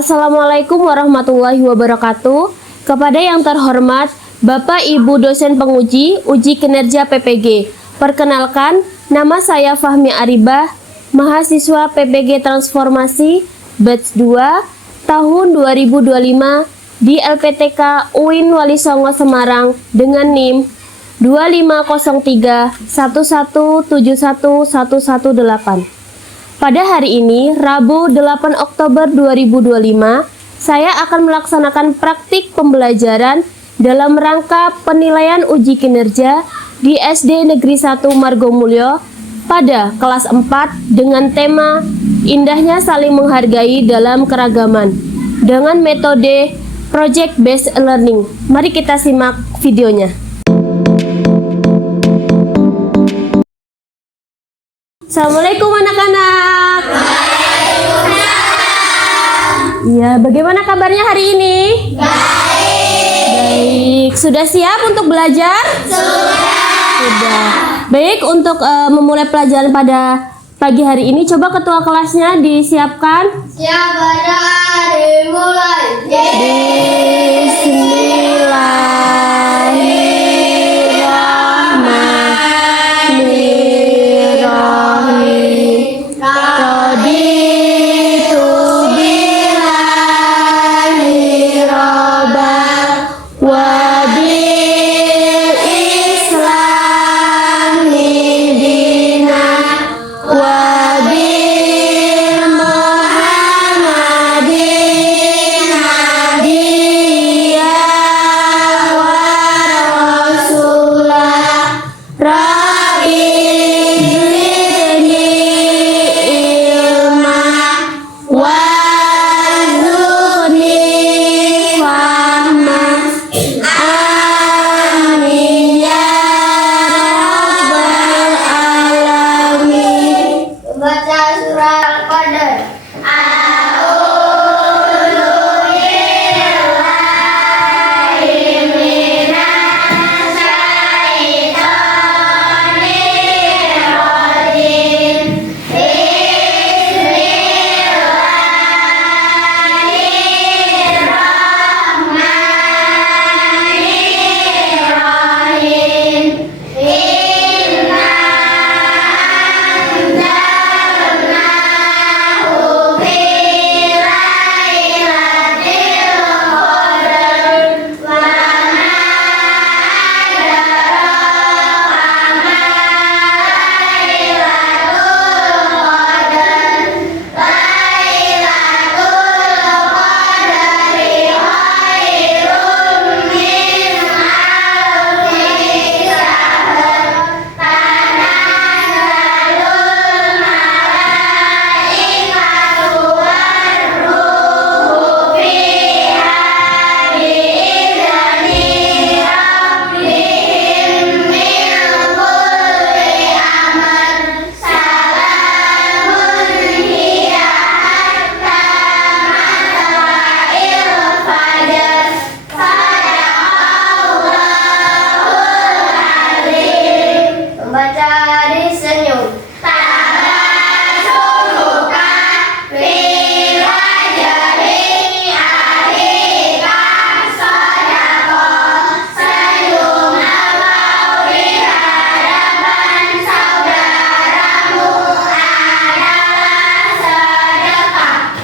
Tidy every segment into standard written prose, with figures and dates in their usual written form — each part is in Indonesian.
Assalamualaikum warahmatullahi wabarakatuh. Kepada yang terhormat Bapak Ibu dosen penguji uji kinerja PPG. Perkenalkan, nama saya Fahmi Aribah, mahasiswa PPG Transformasi Batch 2 tahun 2025 di LPTK UIN Wali Songo Semarang dengan NIM 250311711118. Pada hari ini, Rabu 8 Oktober 2025, saya akan melaksanakan praktik pembelajaran dalam rangka penilaian uji kinerja di SD Negeri 1 Margomulyo pada kelas 4 dengan tema Indahnya Saling Menghargai dalam Keragaman dengan metode Project Based Learning. Mari kita simak videonya. Assalamualaikum anak-anak. Iya, bagaimana kabarnya hari ini? Baik. Sudah siap untuk belajar? Sudah. Baik, untuk memulai pelajaran pada pagi hari ini, coba ketua kelasnya disiapkan. Siap, pada dimulai. Baca surah Al-Qadar. Baca disenyum.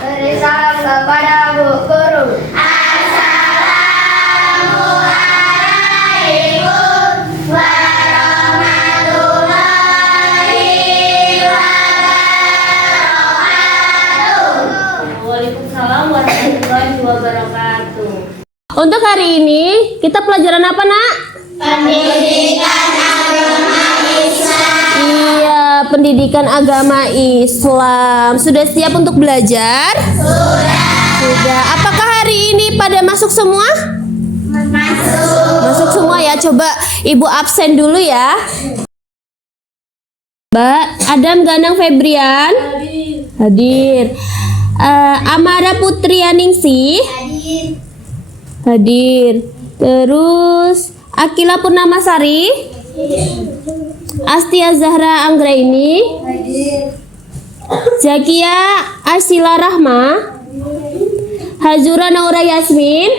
Beri salam kepada Bu Guru. Waalaikumsalam warahmatullahi wabarakatuh. Untuk hari ini, kita pelajaran apa, Nak? Pendidikan agama Islam. Iya, pendidikan agama Islam. Sudah siap untuk belajar? Sudah. Apakah hari ini pada masuk semua? Masuk semua ya. Coba Ibu absen dulu ya. Mbak Adam Ganang Febrian. Hadir. Amara Putrianingsih. Hadir. Terus Akila Purnamasari. Astia Zahra Anggraini. Zakia Arsila Rahma. Hazura Naura Yasmin?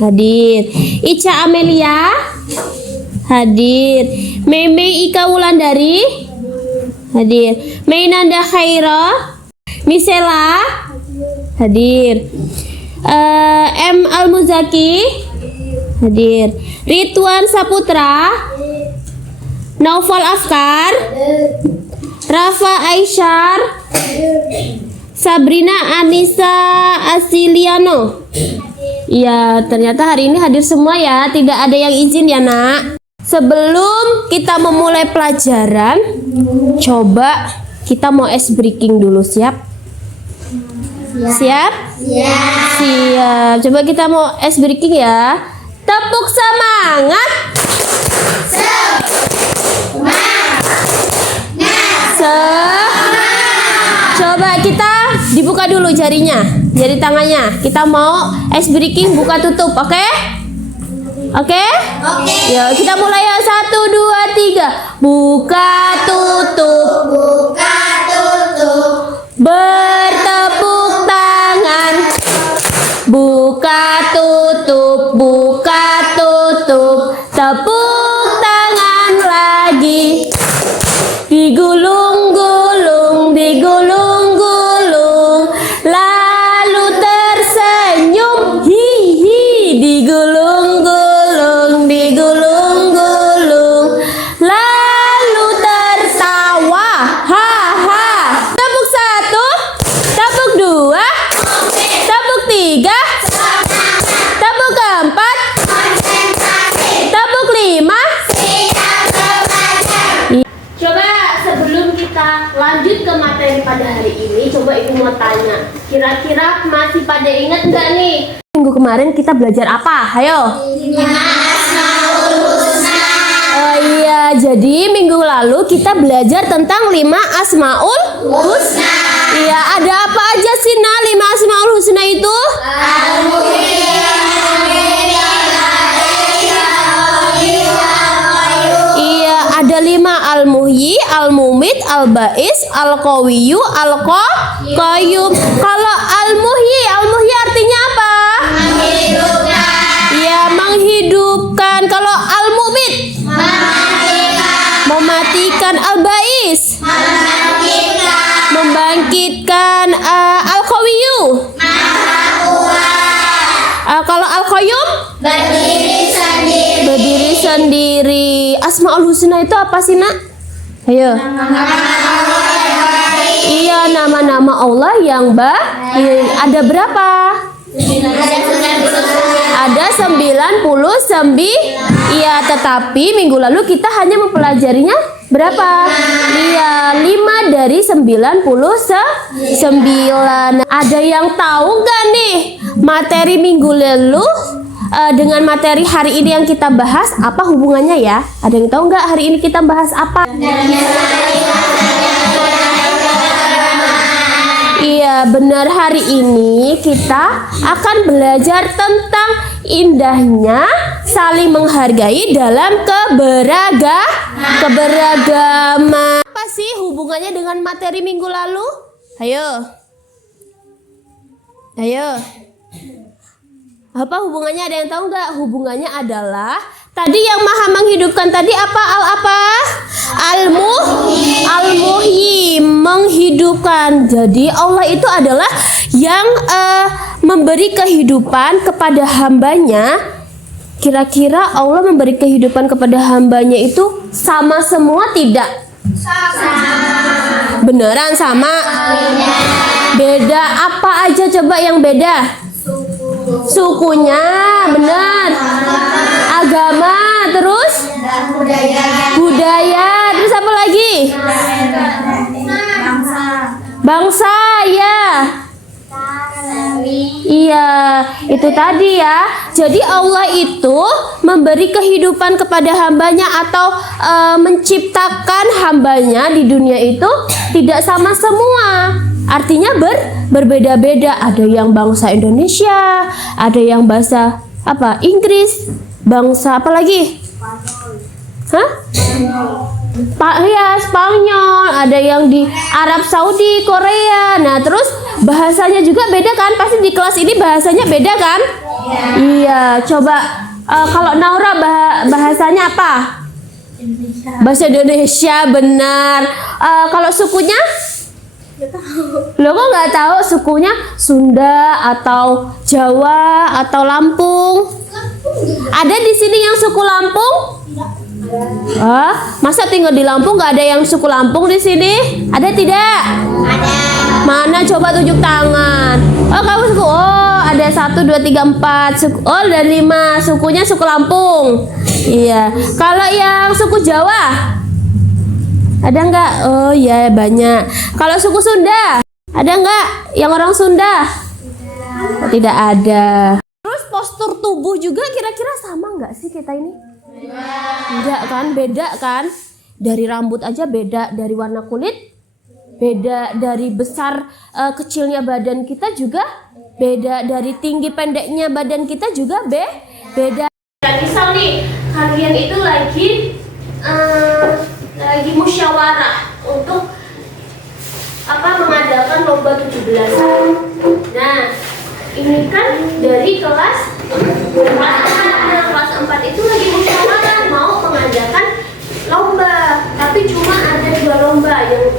Hadir. Ica Amelia? Hadir. Mei Ika Wulandari? Hadir. Mainanda Khaira? Misela? Hadir. M Almuzaki? Hadir. Ridwan Saputra? Naufal Afkar? Rafa Aisyar? Sabrina Anissa Asiliano? Ya, ternyata hari ini hadir semua ya, tidak ada yang izin ya nak. Sebelum kita memulai pelajaran, coba kita mau ice breaking dulu, siap? Siap? Siap. Coba kita mau ice breaking ya. Tepuk semangat. Coba kita dibuka dulu jarinya, jari tangannya. Kita mau ice breaking buka tutup, oke? Oke? Ya, kita mulai ya. 1, 2, 3. Buka tutup. Bertepuk tangan. Buka tutup. Tepuk tangan lagi. Digulung-gulung, lalu tersenyum, hihi. Digulung-gulung, lalu tertawa, haha. Tepuk 1, tepuk 2, tepuk 3, tepuk 4, tepuk 5. Coba sebelum kita lanjut ke materi pada hari ini, coba ibu mau tanya, kira-kira masih pada ingat nggak nih? Minggu kemarin kita belajar apa? Ayo. Oh iya, jadi minggu lalu kita belajar tentang 5 Asmaul Husna. Iya, ada apa aja sih nah 5 Asmaul Husna itu? Ada 5, Al-Muhyi, Al-Mumit, Al-Ba'is, Al-Qawiyyu, Al-Qayyum. Kalau Al-Muhyi artinya apa? Ya, menghidupkan. Kalau Al-Mumit? Mematikan. Al-Ba'is? Membangkitkan. Al-Qawiyyu? Kalau Al-Qayyum? Berdiri sendiri. Asmaul Husna itu apa sih nak? Ayo. Iya, nama-nama Allah yang baik. Ada berapa? Ada 99. Iya, tetapi minggu lalu kita hanya mempelajarinya berapa? Iya, 5 dari 99. Ada yang tahu nggak nih materi minggu lalu dengan materi hari ini yang kita bahas, apa hubungannya ya? Ada yang tahu nggak hari ini kita bahas apa? Iya, benar, hari ini kita akan belajar tentang indahnya saling menghargai dalam keberagaman. Apa sih hubungannya dengan materi minggu lalu? Ayo. Apa hubungannya, ada yang tahu nggak? Hubungannya adalah tadi yang maha menghidupkan tadi apa? Al-Muhyi, menghidupkan. Jadi Allah itu adalah yang memberi kehidupan kepada hambanya. Kira-kira Allah memberi kehidupan kepada hambanya itu sama semua tidak? Beneran sama? Beda apa aja coba yang beda? Sukunya, benar. Agama, terus budaya, terus apa lagi? Bangsa, ya. Iya, itu tadi ya. Jadi Allah itu memberi kehidupan kepada hambanya atau menciptakan hambanya di dunia itu tidak sama semua. Artinya berbeda-beda. Ada yang bangsa Indonesia, ada yang bahasa apa? Inggris, bangsa apa lagi? Hah? Ya, Spanyol, ada yang di Arab Saudi, Korea. Nah, terus Bahasanya juga beda kan? Pasti di kelas ini bahasanya beda kan? Iya, coba kalau Naura bahasanya apa? Bahasa Indonesia, benar. Kalau sukunya? Lo kok nggak tahu sukunya Sunda atau Jawa atau Lampung? Ada di sini yang suku Lampung? Masa tinggal di Lampung nggak ada yang suku Lampung di sini? Ada tidak? Ada. Mana coba tunjuk tangan. Oh kamu suku. Oh ada 1, 2, 3, 4 suku. Oh ada 5 sukunya suku Lampung. Iya. Kalau yang suku Jawa ada nggak? Oh iya banyak. Kalau suku Sunda ada nggak? Yang orang Sunda? Oh, tidak ada. Terus postur tubuh juga kira-kira sama nggak sih kita ini? Enggak kan? Beda kan? Dari rambut aja beda, dari warna kulit beda, dari besar kecilnya badan kita juga beda, dari tinggi pendeknya badan kita juga beda. Misal nih kalian itu lagi musyawarah untuk mengadakan lomba 17-an. Nah ini kan dari kelas 4. Nah kelas 4 itu lagi musyawarah mau mengadakan lomba, tapi cuma ada 2 lomba yang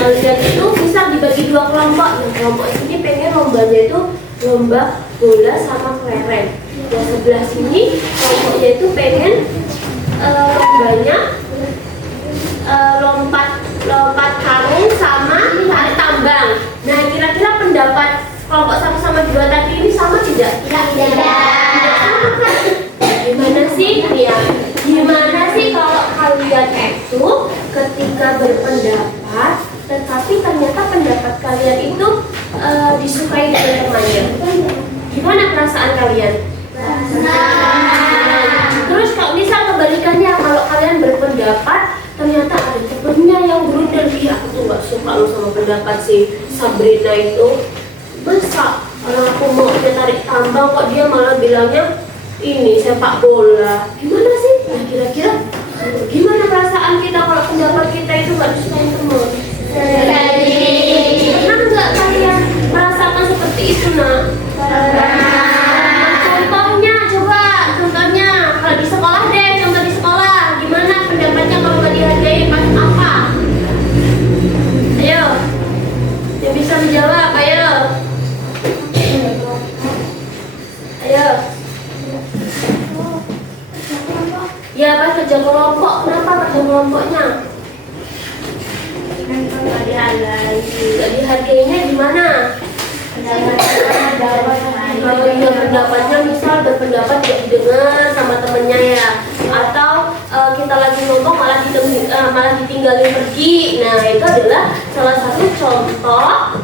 kalian itu bisa dibagi 2 kelompok. Yang kelompok ini pengen lombanya itu lomba bola sama kelereng. Yang sebelah sini kelompoknya itu pengen lombanya lompat karung sama tarik tambang. Nah kira-kira pendapat kelompok 1 sama 2 tadi ini sama tidak? Tidak sama kan? Gimana sih ya? Gimana sih kalau kalian itu ketika berpendapat tetapi ternyata pendapat kalian itu disukai oleh temannya? Gimana perasaan kalian? Terus kalau misal kebalikannya, kalau kalian berpendapat ternyata ada temennya yang berundang, aku tuh gak suka lo sama pendapat si Sabrina itu. Masa kalau aku mau dia tarik tambang kok dia malah bilangnya ini sepak bola. Gimana sih? Nah kira-kira gimana perasaan kita kalau pendapat kita itu gak disukai teman? Pernah nggak kalian merasakan seperti itu nak? Contohnya kalau di sekolah deh, contoh di sekolah gimana pendapatnya kalau nggak dihargai pas apa? Ayo, yang bisa menjawab, ayo. Ya pas kerja kelompok, kenapa kerja kelompoknya? Nggak dihargainya gimana? Kalau dia pendapatnya misal berpendapat tidak didengar sama temennya ya, atau kita lagi ngomong malah ditinggalin pergi. Nah itu adalah salah satu contoh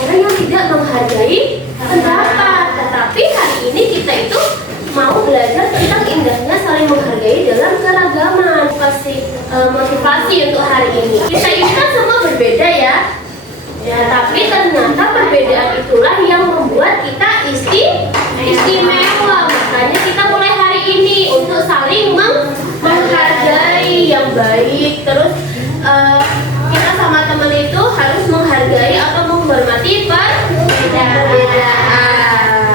orang yang tidak menghargai pendapat. Tetapi hari ini kita itu mau belajar tentang indahnya saling menghargai dalam keragaman. Kasih motivasi untuk hari ini. Kita ini kan semua berbeda ya. Ya, tapi ternyata perbedaan itulah yang membuat kita istimewa. Makanya kita mulai hari ini untuk saling menghargai yang baik. Terus kita sama teman itu harus menghargai atau menghormati perbedaan.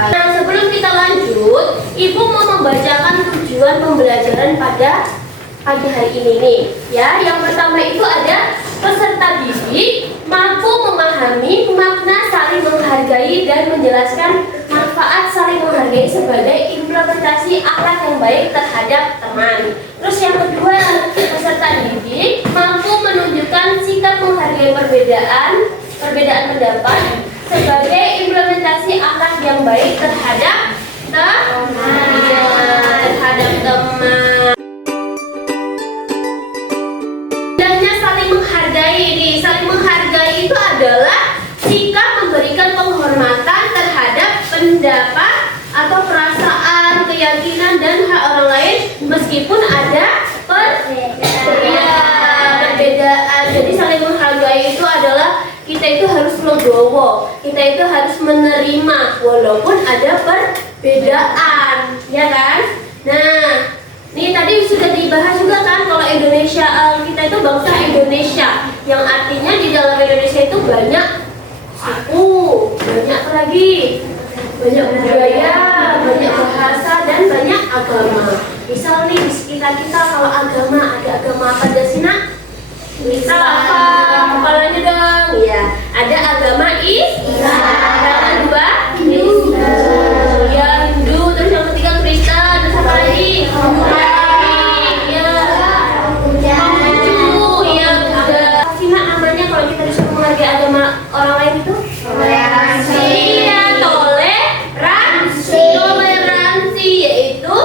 Nah, sebelum kita lanjut, Ibu mau membacakan tujuan pembelajaran pada pagi hari ini nih. Ya, yang pertama itu ada peserta didik mampu memahami makna saling menghargai dan menjelaskan manfaat saling menghargai sebagai implementasi akhlak yang baik terhadap teman. Terus yang kedua, peserta didik mampu menunjukkan sikap menghargai perbedaan pendapat sebagai implementasi akhlak yang baik terhadap teman. Saling menghargai itu adalah sikap memberikan penghormatan terhadap pendapat atau perasaan, keyakinan dan hak orang lain meskipun ada perbedaan. Jadi saling menghargai itu adalah kita itu harus legowo, kita itu harus menerima walaupun ada perbedaan, ya kan? Nah, ini tadi sudah dibahas juga kan kalau Indonesia, kita itu bangsa Indonesia, yang artinya di dalam Indonesia itu banyak suku, banyak apa lagi? Banyak budaya, banyak bahasa, dan banyak agama. Misal nih di sekitar kita kalau agama, ada agama apa aja sih nak? Misal apa? Kepalanya dong. Ya, ada agama Islam. Agama kedua Hindu. Ya, Hindu. Terus yang ketiga Kristen. Terus apa lagi? Katolik. Ya. Konghucu. Ya, Buddha. Apa sih nak namanya kalau kita disuruh menghargai agama orang lain itu? Toleransi. Iya, toleransi. Toleransi yaitu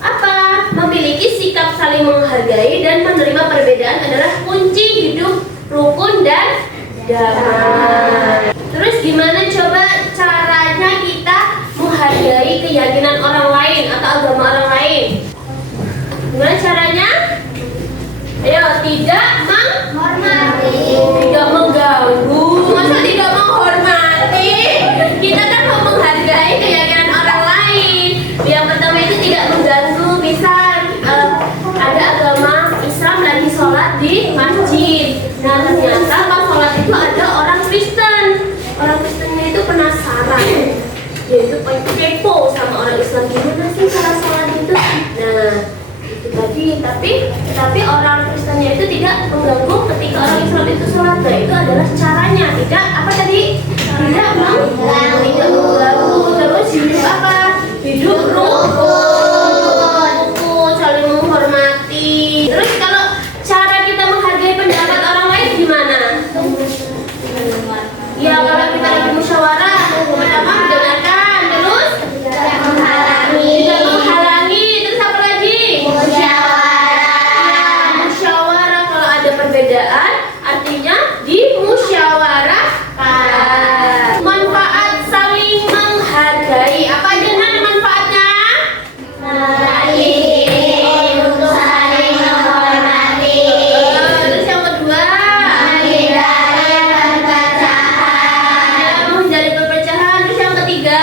apa? Memiliki sikap saling menghargai dan menerima perbedaan adalah kunci hidup rukun dan damai. Terus gimana coba caranya kita menghargai keyakinan orang lain atau agama orang lain? Gimana caranya? Ayo, tidak menghormati, tidak mengganggu. Masa tidak menghormati? Kita kan mau menghargai keyakinan orang lain. Yang pertama itu tidak mengganggu. Misal ada agama Islam lagi sholat di masjid. Nah ternyata pas sholat itu ada orang Kristen. Orang Kristennya itu penasaran. Dia itu kepo sama orang Islam, gimana sih cara sholat itu. Nah itu tadi. Tapi orang Kristennya itu tidak mengganggu ketika orang Islam itu sholat. Nah itu adalah caranya. Tidak apa tadi? Tidak mengganggu. Terus hidup apa? Hidup rukun, saling menghormati. Terus kalau cara kita menghargai pendapat orang lain gimana? Ya kalau kita lagi musyawarah, pertama mendengarkan, terus tidak menghalangi, terus apa lagi? Musyawarah kalau ada perbedaan, artinya dimusyawarahkan. Manfaat saling menghargai, apa aja nan manfaatnya? Untuk saling menghormati. Terus yang kedua, menghindari perpecahan. Terus yang ketiga,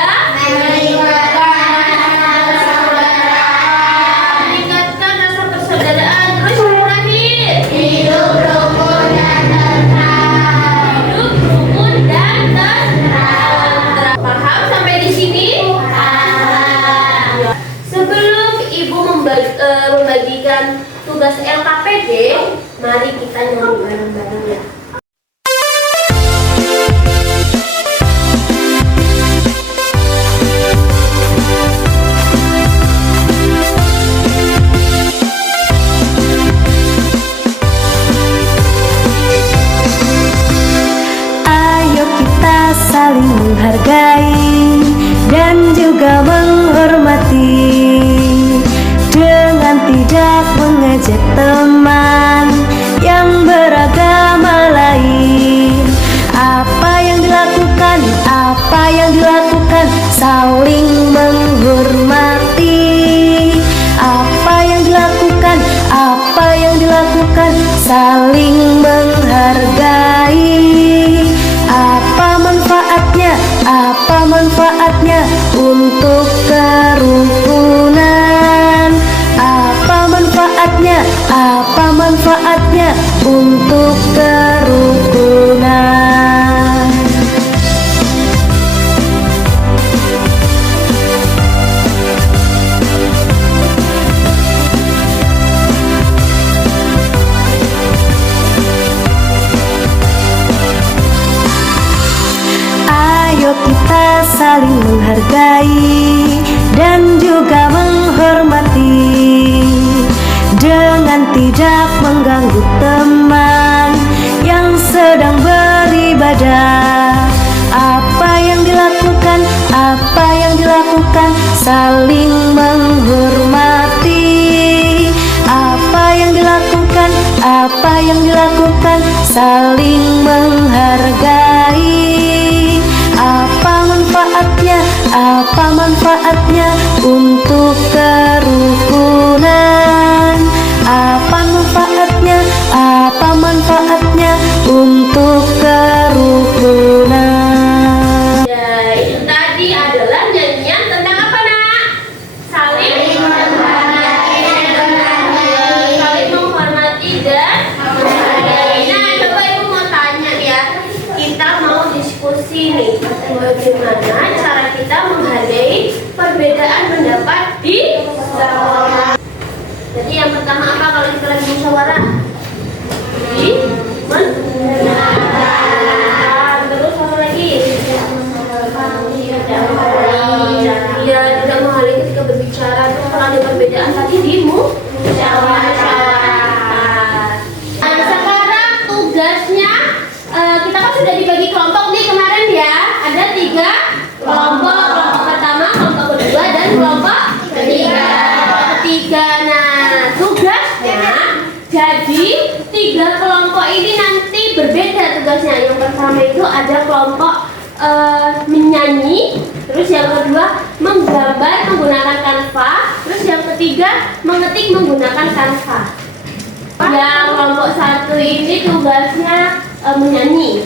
meningkatkan rasa persaudaraan. Terus yang terakhir, Hidup rukun dan tentram. hidup rukun dan tentram. Paham sampai di sini? Sebelum ibu membagikan tugas LKPD, mari kita nyanyi bareng-bareng ya. Ayo kita saling menghargai dan juga menghormati, dengan tidak mengejek teman yang beragama lain. Apa yang dilakukan, saling menghormati. Apa yang dilakukan, saling menghargai. Apa manfaatnya untuk kerukunan? Apa manfaatnya untuk kerukunan? Ayo kita saling menghargai dan juga menghormati, dengan tidak mengganggu teman yang sedang beribadah. Apa yang dilakukan, saling menghormati. Apa yang dilakukan, saling menghargai. Apa manfaatnya untuk kerukunan? Apa manfaatnya untuk kerukunan? Ya, itu tadi adalah nyanyian tentang apa nak? Saling menghormati dan menghargai. Nah, coba ibu mau tanya ya, kita mau diskusi Jadi 3 kelompok ini nanti berbeda tugasnya. Yang pertama itu ada kelompok menyanyi, terus yang kedua menggambar menggunakan Canva, terus yang ketiga mengetik menggunakan Canva. Yang kelompok 1 ini tugasnya menyanyi.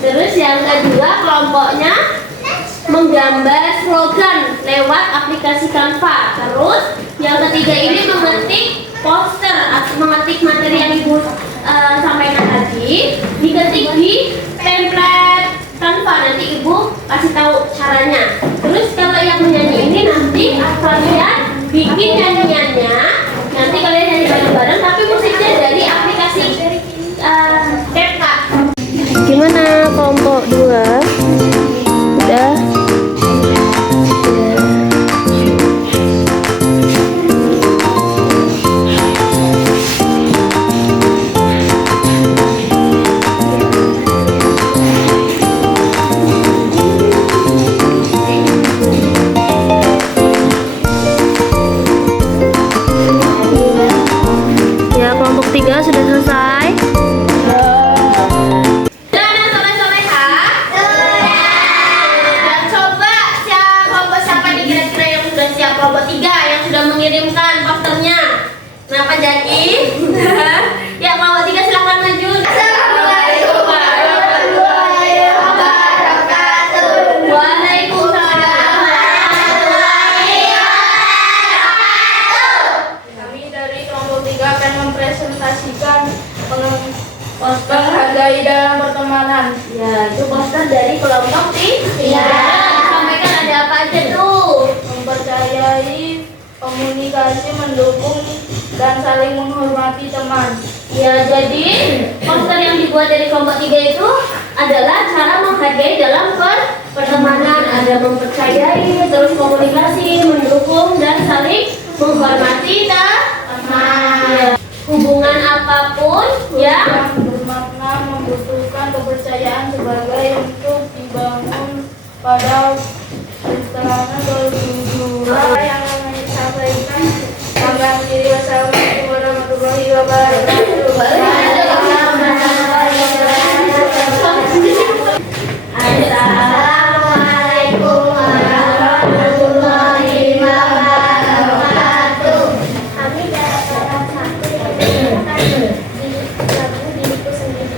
Terus yang kedua kelompoknya menggambar slogan lewat aplikasi Canva. Terus yang ketiga ini mengetik poster atau mengetik materi yang ibu sampaikan tadi, diketik di template Canva. Nanti ibu kasih tahu caranya. Terus kalau yang menyanyi ini nanti kalian bikin nyanyiannya, nanti kalian nyanyi bareng-bareng tapi musiknya dari aplikasi CapCut. Gimana kelompok 2? Udah? Ya, kelompok 3 sudah selesai. Kelompok 3 yang sudah mengirimkan posternya. Kenapa jadi? Ya, kelompok 3 silakan maju. Assalamualaikum warahmatullahi wabarakatuh. Waalaikumsalam warahmatullahi wabarakatuh. Kami dari kelompok 3 akan mempresentasikan menghargai dalam pertemanan. Ya, itu poster dari kelompok 3. Sampaikan ada apa aja tuh? Mempercayai, komunikasi, mendukung, dan saling menghormati teman. Ya, jadi poster yang dibuat dari kelompok 3 itu adalah cara menghargai dalam pertemanan. Ada mempercayai, terus komunikasi, mendukung, dan saling menghormati teman. Ya. Hubungan apapun Yang bermakna membutuhkan kepercayaan sebagai untuk dibangun pada istana berjujur. Yang kami sampaikan, kami akhiri. Wassalamualaikum warahmatullahi wabarakatuh. Assalamualaikum warahmatullahi wabarakatuh. Kami dapat satu di buku sendiri.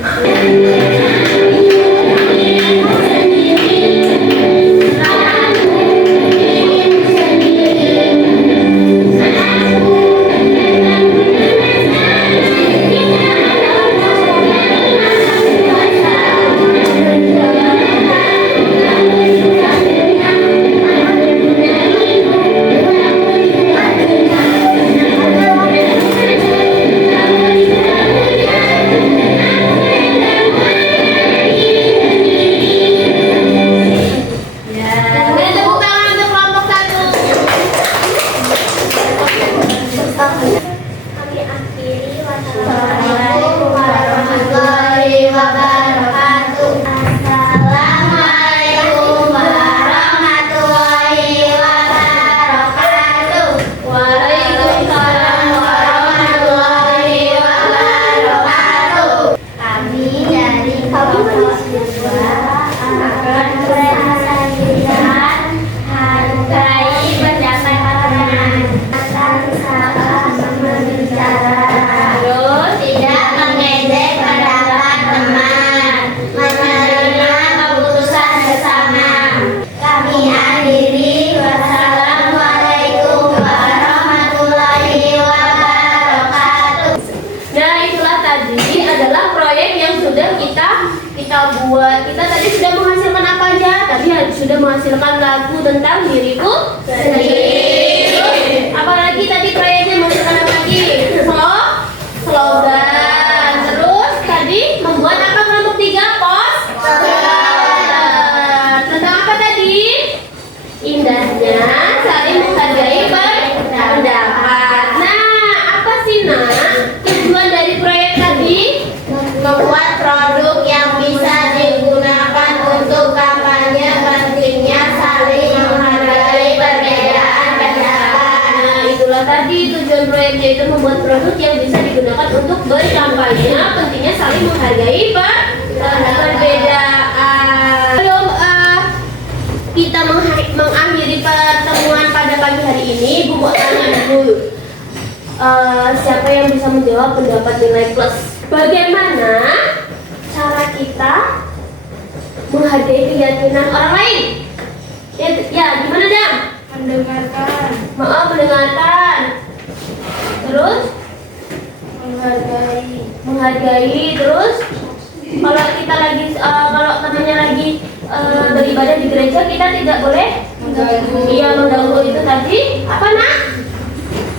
sudah menghasilkan lagu tentang diriku sendiri. Apalagi tadi proyeknya menghasilkan apa lagi? Slogan. Terus tadi membuat apa kelompok 3? Tentang apa tadi? Indahnya saling menghargai pendapat. Nah, apa sih tujuan dari proyek tadi? Membuat produk yang bisa digunakan untuk kampanye, pentingnya saling menghargai perbedaan pendapat. Nah, itulah tadi tujuan proyeknya yaitu membuat produk yang bisa digunakan untuk berkampanye. Pentingnya saling menghargai perbedaan. Sebelum kita mengakhiri pertemuan pada pagi hari ini, Bu mau tanya dulu. Siapa yang bisa menjawab pendapat nilai plus? Bagaimana cara kita menghargai keyakinan orang lain? Ya, gimana Dam? Mendengarkan. Mendengarkan. Terus menghargai. Terus kalau kita lagi kalau temannya lagi beribadah di gereja, kita tidak boleh mengganggu itu tadi. Apa nak?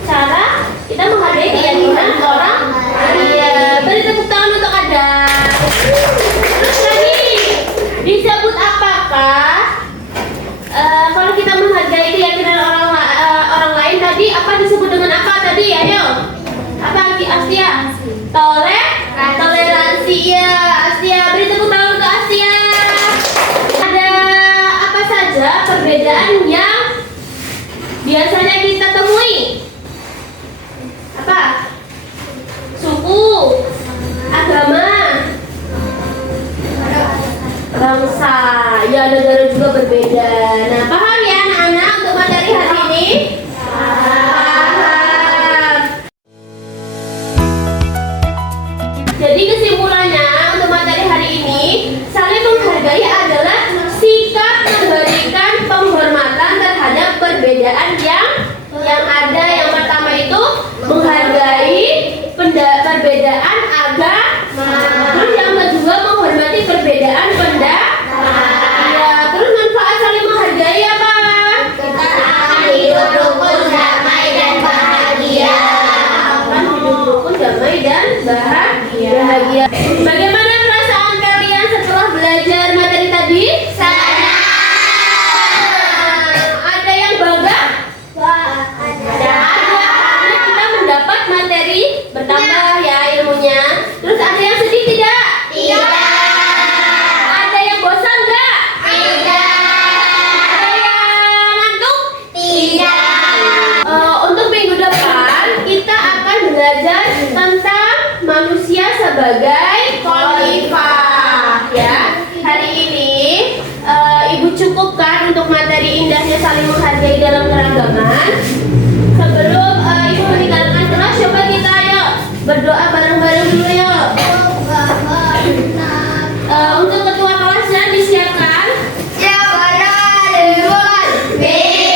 Cara kita menghargai keyakinan orang. Iya, beri tepuk tangan untuk Adam. Terus lagi disebut apakah kalau kita menghargai keyakinan orang lain tadi, apa disebut dengan apa tadi? Ayo, apa Astia? Toleransi ya, Astia. Beri tepuk tangan untuk Astia. Ada apa saja perbedaan yang biasanya kita temui? Apa? Suku, agama, bangsa, ya negara juga berbeda. Nah, paham ya anak-anak untuk materi hari ini? Paham. Jadi kesimpulannya untuk materi hari ini, saling menghargai adalah sikap memberikan penghormatan terhadap perbedaan yang ada. Yang pertama itu menghargai perbedaan agama. Terus yang kedua menghormati perbedaan pendapat. Ya, terus manfaat saling menghargai apa? Kita akan hidup rukun, damai dan bahagia. Akan hidup rukun, damai dan bahagia. Bagaimana perasaan kalian setelah belajar materi tadi? Senang. Ada yang bangga? Karena kita mendapat materi bertambah ya ilmunya. Terus ada yang sedih tidak? Tidak. Ada yang bosan enggak? Tidak. Ada yang ngantuk? Tidak. Untuk minggu depan kita akan belajar tentang manusia sebagai khalifah ya. Hari ini Ibu cukupkan untuk materi indahnya saling menghargai dalam keragaman. Sebelum Ibu meninggalkan kelas, coba kita ayo berdoa bareng-bareng dulu yuk. Untuk ketua kelasnya disiapkan. Siapa dari bulan? Bismillahirrahmanirrahim.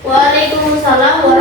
Waalaikumsalam warahmatullahi